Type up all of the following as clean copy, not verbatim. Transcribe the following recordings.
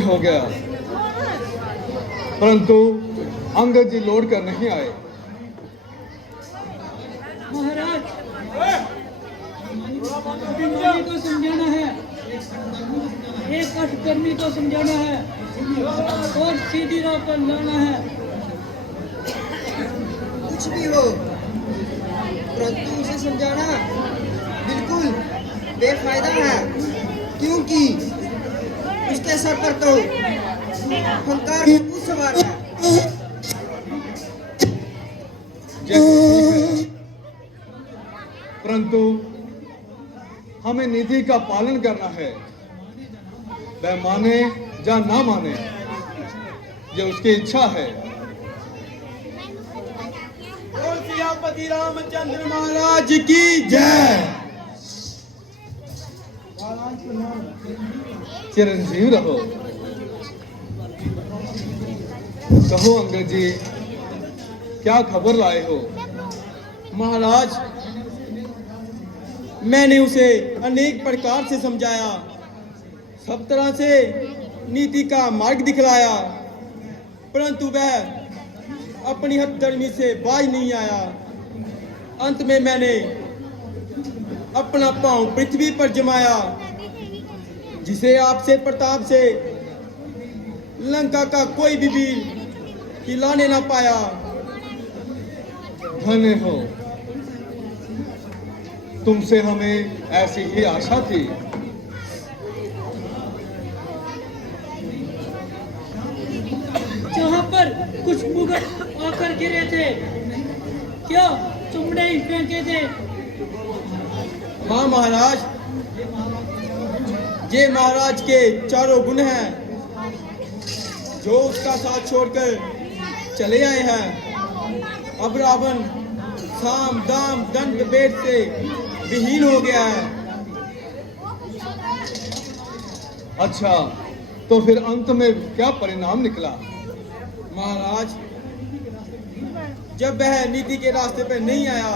हो गया, परंतु अंगद जी लौट कर नहीं आए। महाराज, अभिमानी को समझाना है, एक अष्टकर्मी को समझाना है और सीधी राह पर लाना है। कुछ भी हो, परंतु उसे समझाना बिल्कुल बेफायदा है, क्योंकि उसके सर पर तो अहंकार का भूत सवार है। परंतु हमें नीति का पालन करना है। वह माने या ना माने, ये उसकी इच्छा है। सियापति रामचंद्र महाराज की जय। चिरंजीव रहो। कहो अंगद जी, क्या खबर लाए हो? महाराज, मैंने उसे अनेक प्रकार से समझाया, सब तरह से नीति का मार्ग दिखलाया, परंतु वह अपनी हथधर्मी से बाज नहीं आया। अंत में मैंने अपना पांव पृथ्वी पर जमाया, जिसे आपसे प्रताप से लंका का कोई भी वीर हिलाने ना पाया। धन्य हो, तुमसे हमें ऐसी ही आशा थी। जहाँ पर कुछ मुगल आकर गिरे थे, क्या चुमड़े ही फेंके थे? हाँ महाराज, ये महाराज के चारों गुण हैं, जो उसका साथ छोड़कर चले आए हैं। अब रावण साम दाम दंड भेद से विहीन हो गया है। अच्छा, तो फिर अंत में क्या परिणाम निकला? महाराज, जब वह नीति के रास्ते पर नहीं आया,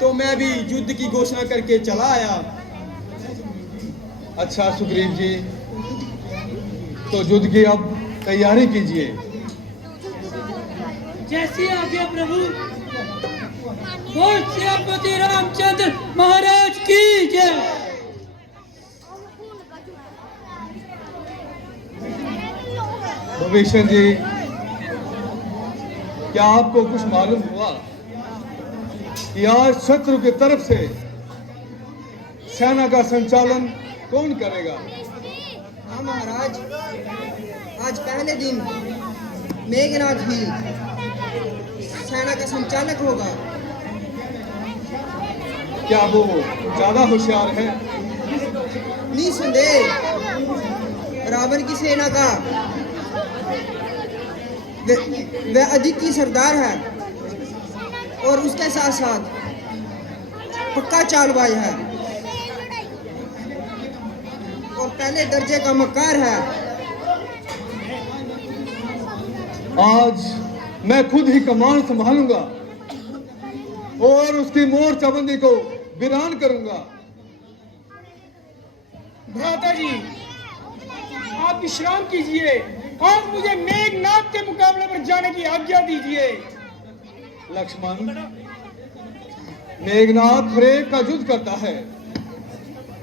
तो मैं भी युद्ध की घोषणा करके चला आया। अच्छा सुग्रीव जी, तो युद्ध की अब तैयारी कीजिए। जैसी आज्ञा प्रभु। बोल सियापति रामचंद्र महाराज की जय। भविष्य जी, क्या आपको कुछ मालूम हुआ कि आज शत्रु की तरफ से सेना का संचालन कौन करेगा? हाँ महाराज, आज पहले दिन मेघनाथ ही सेना का संचालक होगा। क्या वो ज्यादा होशियार है? निसंदेह रावण की सेना का वह अधिक ही सरदार है और उसके साथ साथ पक्का चालबाज है और पहले दर्जे का मक्कार है। आज मैं खुद ही कमान संभालूंगा और उसकी मोर्चाबंदी को वीरान करूंगा। भ्राता जी, आप विश्राम कीजिए। आज मुझे मेघनाथ के मुकाबले पर जाने की आज्ञा दीजिए। लक्ष्मण, मेघनाथ हरेक का युद्ध करता है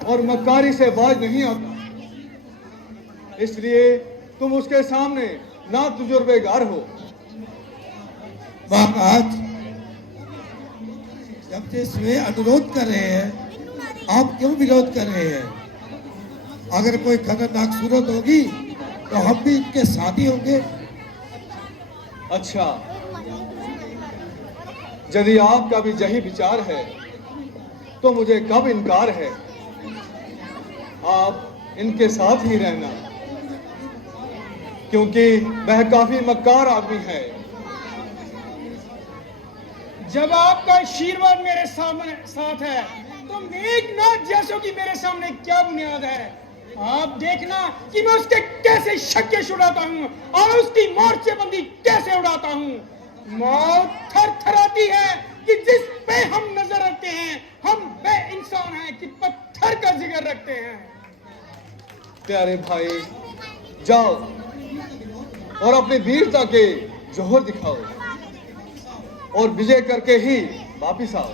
और मक्कारी से बाज नहीं आता, इसलिए तुम उसके सामने ना तजुर्बेगार हो। महाराज, जब से स्वयं अनुरोध कर रहे हैं, आप क्यों विरोध कर रहे हैं? अगर कोई खतरनाक सूरत होगी तो हम भी इनके साथ ही होंगे। अच्छा, यदि आपका भी यही विचार है तो मुझे कब इनकार है। आप इनके साथ ही रहना, क्योंकि वह काफी मक्कार आदमी है। जब आपका आशीर्वाद मेरे सामने साथ है, तो मेघनाथ जैसों की मेरे सामने क्या बुनियाद है। आप देखना कि मैं उसके कैसे शक्के उड़ाता हूँ और उसकी मोर्चेबंदी कैसे उड़ाता हूँ। मौत थरथराती है कि जिस पे हम नजर रखते हैं, हम बे इंसान हैं कि पत्थर का जिगर रखते हैं। प्यारे भाई, जाओ और अपनी वीरता के जौहर दिखाओ और विजय करके ही वापिस आओ।